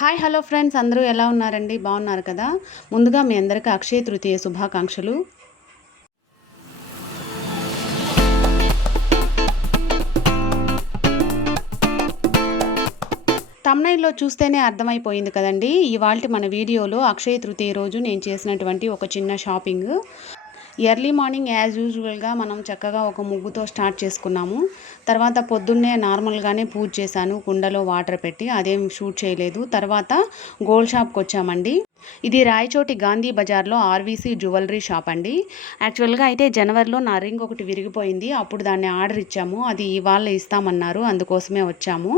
Hi hello friends. అందరూ ఎలా ఉన్నారండి? బాగున్నారు కదా? ముందుగా మీ అందరికీ అక్షయ తృతీయ శుభాకాంక్షలు. తమ్నైల్లో చూస్తేనే అర్థమైపోయింది కదండి. ఇవాళ మన వీడియోలో అక్షయ తృతీయ రోజు నేను చేసినటువంటి ఒక చిన్న షాపింగ్. ఎర్లీ మార్నింగ్ యాజ్ యూజువల్గా మనం చక్కగా ఒక ముగ్గుతో స్టార్ట్ చేసుకున్నాము. తర్వాత పొద్దున్నే నార్మల్గానే పూజ చేశాను. కుండలో వాటర్ పెట్టి అదేం షూట్ చేయలేదు. తర్వాత గోల్డ్ షాప్కి వచ్చామండి ఇది రాయచోటి గాంధీ బజార్లో ఆర్వీసీ జ్యువెలరీ షాప్ అండి. యాక్చువల్గా అయితే జనవరిలో నా రింగ్ ఒకటి విరిగిపోయింది. అప్పుడు దాన్ని ఆర్డర్ ఇచ్చాము. అది ఇవాళ ఇస్తామన్నారు. అందుకోసమే వచ్చాము.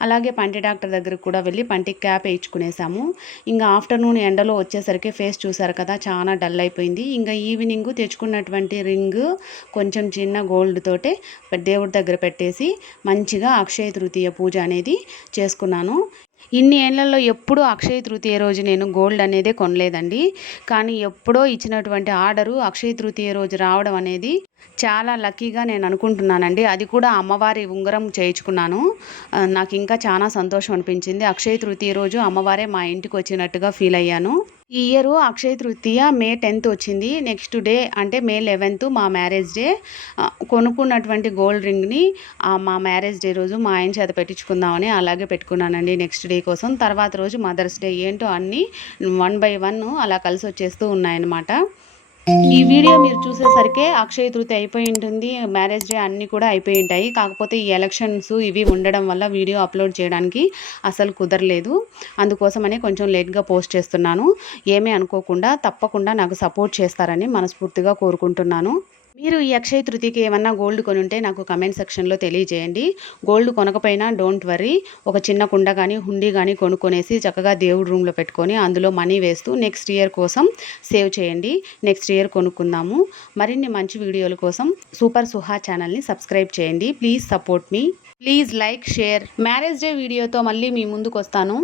అలాగే పంటి డాక్టర్ దగ్గరకు కూడా వెళ్ళి పంటికి క్యాప్ వేయించుకునేసాము. ఇంకా ఆఫ్టర్నూన్ ఎండలో వచ్చేసరికి ఫేస్ చూసారు కదా చాలా డల్ అయిపోయింది. ఇంకా ఈవినింగ్ తెచ్చుకున్నటువంటి రింగ్ కొంచెం చిన్న గోల్డ్ తోటే దేవుడి దగ్గర పెట్టేసి మంచిగా అక్షయ తృతీయ పూజ అనేది చేసుకున్నాను. ఇన్ని ఏళ్ళలో ఎప్పుడూ అక్షయ తృతీయ రోజు నేను గోల్డ్ అనేది కొనలేదండి. కానీ ఎప్పుడో ఇచ్చినటువంటి ఆర్డరు అక్షయ తృతీయ రోజు రావడం అనేది చాలా లక్కీగా నేను అనుకుంటున్నానండి. అది కూడా అమ్మవారి ఉంగరం చేయించుకున్నాను. నాకు ఇంకా చాలా సంతోషం అనిపించింది. అక్షయ తృతీయ రోజు అమ్మవారే మా ఇంటికి వచ్చినట్టుగా ఫీల్ అయ్యాను. ఈ year Akshaya Tritiya May tenth వచ్చింది. నెక్స్ట్ డే అంటే మే లెవెన్త్ మా మ్యారేజ్ డే. కొనుక్కున్నటువంటి గోల్డ్ రింగ్ని మా మ్యారేజ్ డే రోజు మా ఆయన చేత పెట్టించుకుందామని అలాగే పెట్టుకున్నానండి నెక్స్ట్ డే కోసం. తర్వాత రోజు మదర్స్ డే ఏంటో అన్నీ వన్ బై వన్ అలా కలిసి వచ్చేస్తూ ఉన్నాయన్నమాట. ఈ వీడియో మీరు చూసేసరికి అక్షయ తృతి అయిపోయి ఉంటుంది. మ్యారేజ్ డే అన్నీ కూడా అయిపోయి ఉంటాయి. కాకపోతే ఈ ఎలక్షన్స్ ఇవి ఉండడం వల్ల వీడియో అప్లోడ్ చేయడానికి అసలు కుదరలేదు. అందుకోసమనే కొంచెం లేట్గా పోస్ట్ చేస్తున్నాను. ఏమీ అనుకోకుండా తప్పకుండా నాకు సపోర్ట్ చేస్తారని మనస్ఫూర్తిగా కోరుకుంటున్నాను. మీరు ఈ అక్షయ తృతీయకి ఏమన్నా గోల్డ్ కొని ఉంటే నాకు కమెంట్ సెక్షన్లో తెలియజేయండి. గోల్డ్ కొనకపోయినా డోంట్ వరీ. ఒక చిన్న కుండ కానీ హుండీ కానీ కొనుక్కొనేసి చక్కగా దేవుడి రూమ్లో పెట్టుకొని అందులో మనీ వేస్తూ నెక్స్ట్ ఇయర్ కోసం సేవ్ చేయండి. నెక్స్ట్ ఇయర్ కొనుక్కుందాము. మరిన్ని మంచి వీడియోల కోసం సూపర్ సుహా ఛానల్ని సబ్స్క్రైబ్ చేయండి. Please support me. Please like share. Marriage day వీడియోతో మళ్ళీ మీ ముందుకు వస్తాను